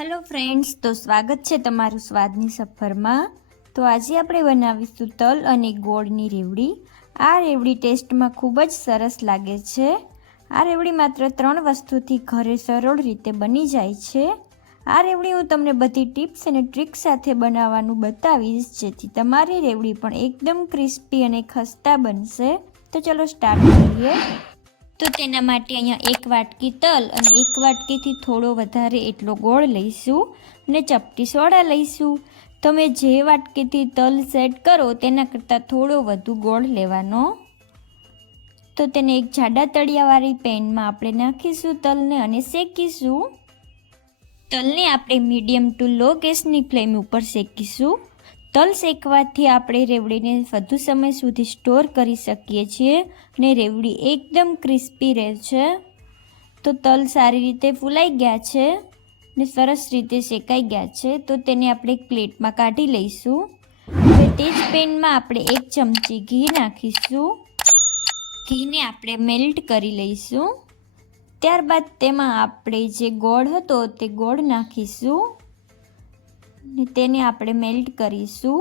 Hello friends, તો સ્વાગત છે તમારું સ્વાદની સફરમાં। તો આજે આપણે બનાવીશું તલ અને ગોળની રેવડી। આ રેવડી ટેસ્ટમાં ખૂબ જ સરસ લાગે છે। આ રેવડી માત્ર 3 વસ્તુથી ઘરે સરળ રીતે બની જાય છે। આ રેવડી હું તમને બધી ટિપ્સ અને ટ્રિક સાથે બનાવવાનું બતાવીશ, જેથી તમારી રેવડી પણ એકદમ ક્રિસ્પી અને ખસ્તા બનશે। તો ચલો સ્ટાર્ટ કરીએ। તો તેના માટે અહીંયા 1 વાટકી તલ અને 1 વાટકીથી થોડો વધારે એટલો ગોળ લઈશું અને ચપટી સોડા લઈશું। તમે જે વાટકીથી તલ સેટ કરો તેના કરતાં થોડો વધુ ગોળ લેવાનો। તો તેને એક જાડા તળિયાવાળી પેનમાં આપણે નાખીશું તલને અને શેકીશું। તલને આપણે મીડિયમ ટુ લો ગેસની ફ્લેમ ઉપર શેકીશું। તલ શેકવાથી આપણે રેવડીને વધુ સમય સુધી સ્ટોર કરી શકીએ છીએ અને રેવડી એકદમ ક્રિસ્પી રહે છે। તો તલ સારી રીતે ફૂલાઈ ગયા છે ને સરસ રીતે શેકાઈ ગયા છે, તો તેને આપણે એક પ્લેટમાં કાઢી લઈશું। હવે તે જ પેનમાં આપણે 1 ચમચી ઘી નાખીશું। ઘીને આપણે મેલ્ટ કરી લઈશું। ત્યારબાદ તેમાં આપણે જે ગોળ હતો તે ગોળ નાખીશું ને તેને આપણે મેલ્ટ કરીશું।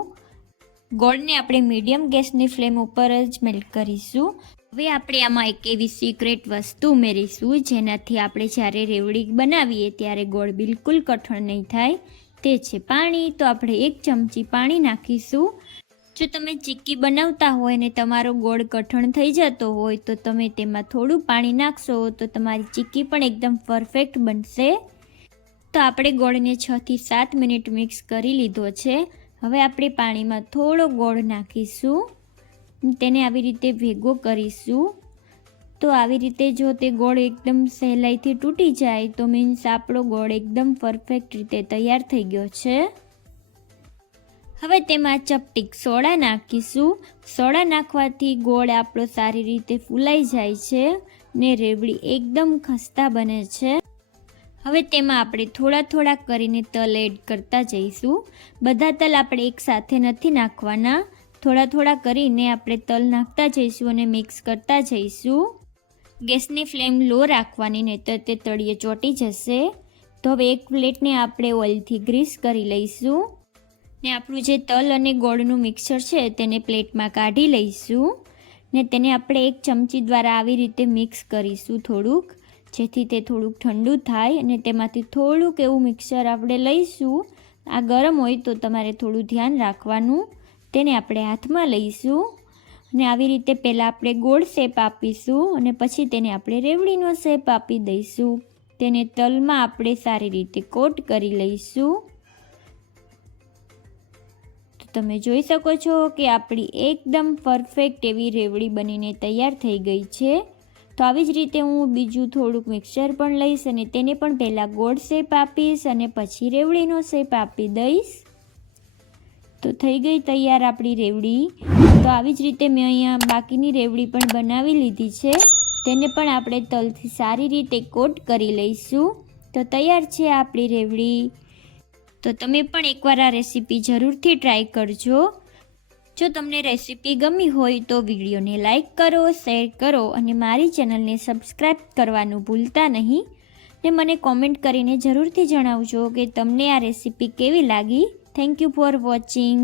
ગોળને આપણે મીડિયમ ગેસની ફ્લેમ ઉપર જ મેલ્ટ કરીશું। હવે આપણે આમાં એક એવી સિક્રેટ વસ્તુ ઉમેરીશું, જેનાથી આપણે જ્યારે રેવડી બનાવીએ ત્યારે ગોળ બિલકુલ કઠણ નહીં થાય, તે છે પાણી। તો આપણે 1 ચમચી પાણી નાખીશું। જો તમે ચીક્કી બનાવતા હોય ને તમારો ગોળ કઠણ થઈ જતો હોય તો તમે તેમાં થોડું પાણી નાખશો તો તમારી ચીક્કી પણ એકદમ પરફેક્ટ બનશે। તો આપણે ગોળને 6 થી 7 મિનિટ મિક્સ કરી લીધો છે। હવે આપણે પાણીમાં થોડો ગોળ નાખીશું, તેને આવી રીતે ભેગો કરીશું। તો આવી રીતે જો તે ગોળ એકદમ સહેલાઈથી તૂટી જાય તો મીન્સ આપણો ગોળ એકદમ પરફેક્ટ રીતે તૈયાર થઈ ગયો છે। હવે તેમાં ચપટીક સોડા નાખીશું। સોડા નાખવાથી ગોળ આપણો સારી રીતે ફૂલાઈ જાય છે ને રેવડી એકદમ ખસ્તા બને છે। હવે તેમાં આપણે થોડા કરીને તલ એડ કરતા જઈશું। બધા તલ આપણે એકસાથે નથી નાખવાના, થોડા કરીને આપણે તલ નાખતા જઈશું અને મિક્સ કરતા જઈશું। ગેસની ફ્લેમ લો રાખવાની, નહીંતર તે તળિયે ચોંટી જશે। તો હવે એક પ્લેટને આપણે ઓઇલથી ગ્રીસ કરી લઈશું ને આપણું જે તલ અને ગોળનું મિક્સર છે તેને પ્લેટમાં કાઢી લઈશું ને તેને આપણે 1 ચમચી દ્વારા આવી રીતે મિક્સ કરીશું થોડુંક, જેથી તે થોડુંક ઠંડુ થાય અને તેમાંથી થોડુંક એવું મિક્સર આપણે લઈશું। આ ગરમ હોય તો તમારે થોડું ધ્યાન રાખવાનું। તેને આપણે હાથમાં લઈશું અને આવી રીતે પહેલાં આપણે ગોળ શેપ આપીશું અને પછી તેને આપણે રેવડીનો શેપ આપી દઈશું। તેને તલમાં આપણે સારી રીતે કોટ કરી લઈશું। તો તમે જોઈ શકો છો કે આપણી એકદમ પરફેક્ટ એવી રેવડી બનીને તૈયાર થઈ ગઈ છે। તો આવી જ રીતે હું બીજું થોડુંક મિક્સર પણ લઈશ અને તેને પણ પહેલાં ગોળ શેપ આપીશ અને પછી રેવડીનો શેપ આપી દઈશ। તો થઈ ગઈ તૈયાર આપણી રેવડી। તો આવી જ રીતે મેં અહીંયા બાકીની રેવડી પણ બનાવી લીધી છે, તેને પણ આપણે તલથી સારી રીતે કોટ કરી લઈશું। તો તૈયાર છે આપણી રેવડી। તો તમે પણ એકવાર આ રેસીપી જરૂરથી ટ્રાય કરજો। જો તમને રેસીપી ગમી હોય તો વિડીયોને લાઇક કરો, શેર કરો અને મારી ચેનલને સબસ્ક્રાઈબ કરવાનું ભૂલતા નહીં ને મને કોમેન્ટ કરીને જરૂરથી જણાવજો કે તમને આ રેસીપી કેવી લાગી। Thank you for watching.